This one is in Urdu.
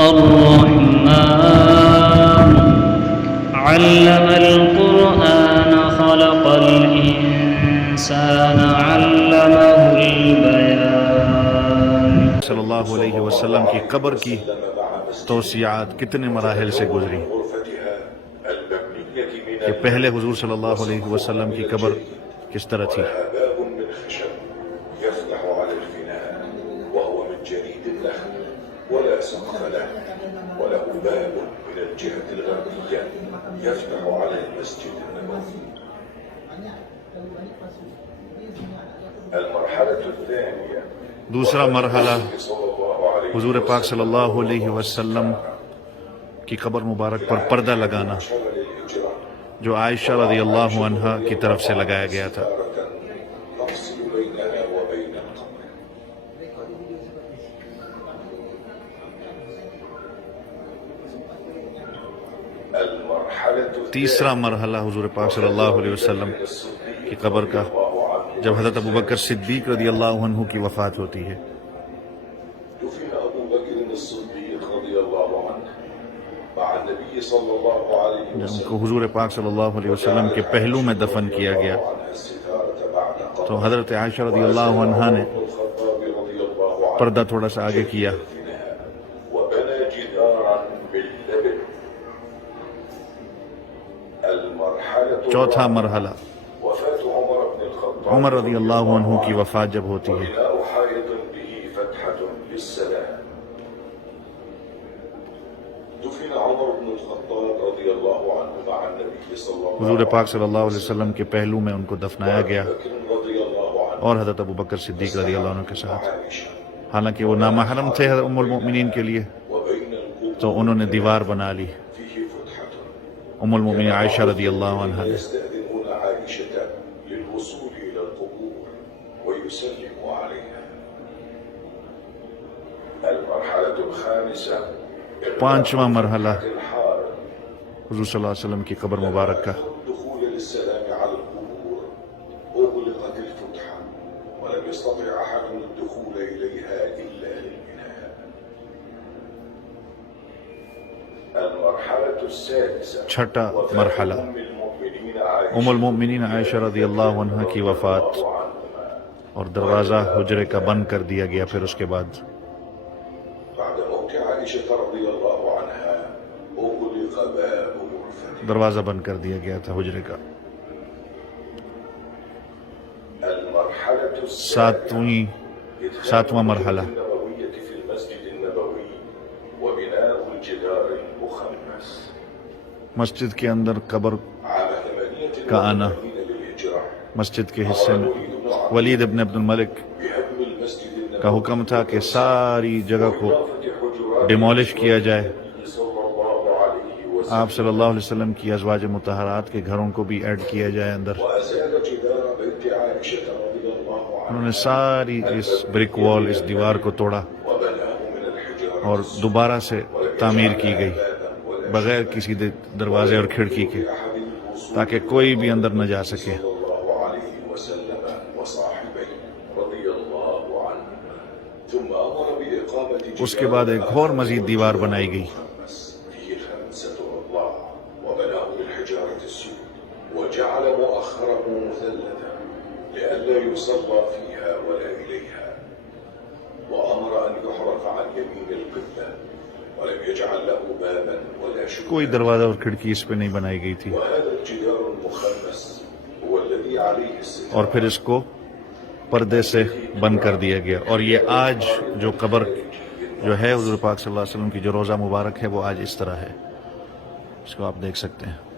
الرحمن علم القرآن خلق الإنسان علمه البيان. صلی اللہ علیہ وسلم کی قبر کی توسیعات کتنے مراحل سے گزری کہ پہلے حضور صلی اللہ علیہ وسلم کی قبر کس طرح تھی. ولا سقف له وله باب من الجهة الغربية يفتح على المسجد النبوي. المرحلة الثانية دوسرا مرحلہ حضور پاک صلی اللہ علیہ وسلم کی قبر مبارک پر پردہ لگانا جو عائشہ رضی اللہ عنہا کی طرف سے لگایا گیا تھا. تیسرا مرحلہ حضور پاک صلی اللہ علیہ وسلم کی قبر کا جب حضرت ابوبکر صدیق رضی اللہ عنہ کی وفات ہوتی ہے. جب ان کو حضور پاک صلی اللہ علیہ وسلم کے پہلو میں دفن کیا گیا تو حضرت عائشہ رضی اللہ عنہا نے پردہ تھوڑا سا آگے کیا. چوتھا مرحلہ عمر رضی اللہ عنہ کی وفات جب ہوتی ہے حضور پاک صلی اللہ علیہ وسلم کے پہلو میں ان کو دفنایا گیا اور حضرت ابوبکر صدیق رضی اللہ عنہ کے ساتھ. حالانکہ وہ نامحرم تھے ام المؤمنین کے لیے تو انہوں نے دیوار بنا لی. ام المؤمنین عائشہ رضی اللہ عنہ نے پانچواں مرحلہ حضور صلی اللہ علیہ وسلم کی قبر مبارک کا چھٹا مرحلہ ام المؤمنین عائشہ رضی اللہ عنہ کی وفات اور دروازہ حجرے کا بند کر دیا گیا. پھر اس کے بعد دروازہ بند کر دیا گیا تھا حجرے کا. ساتواں مرحلہ مسجد کے اندر قبر کا آنا. مسجد کے حصے میں ولید ابن عبد الملک کا حکم تھا کہ ساری جگہ کو ڈیمولش کیا جائے. آپ صلی اللہ علیہ وسلم کی ازواج مطہرات کے گھروں کو بھی ایڈ کیا جائے اندر. انہوں نے ساری اس برک وال اس دیوار کو توڑا اور دوبارہ سے تعمیر کی گئی بغیر کسی دروازے اور کھڑکی کے تاکہ کوئی بھی اندر نہ جا سکے. اس کے بعد ایک اور مزید دیوار بنائی گئی. کوئی دروازہ اور کھڑکی اس پہ نہیں بنائی گئی تھی اور پھر اس کو پردے سے بند کر دیا گیا. اور یہ آج جو قبر جو ہے حضور پاک صلی اللہ علیہ وسلم کی جو روضہ مبارک ہے وہ آج اس طرح ہے. اس کو آپ دیکھ سکتے ہیں.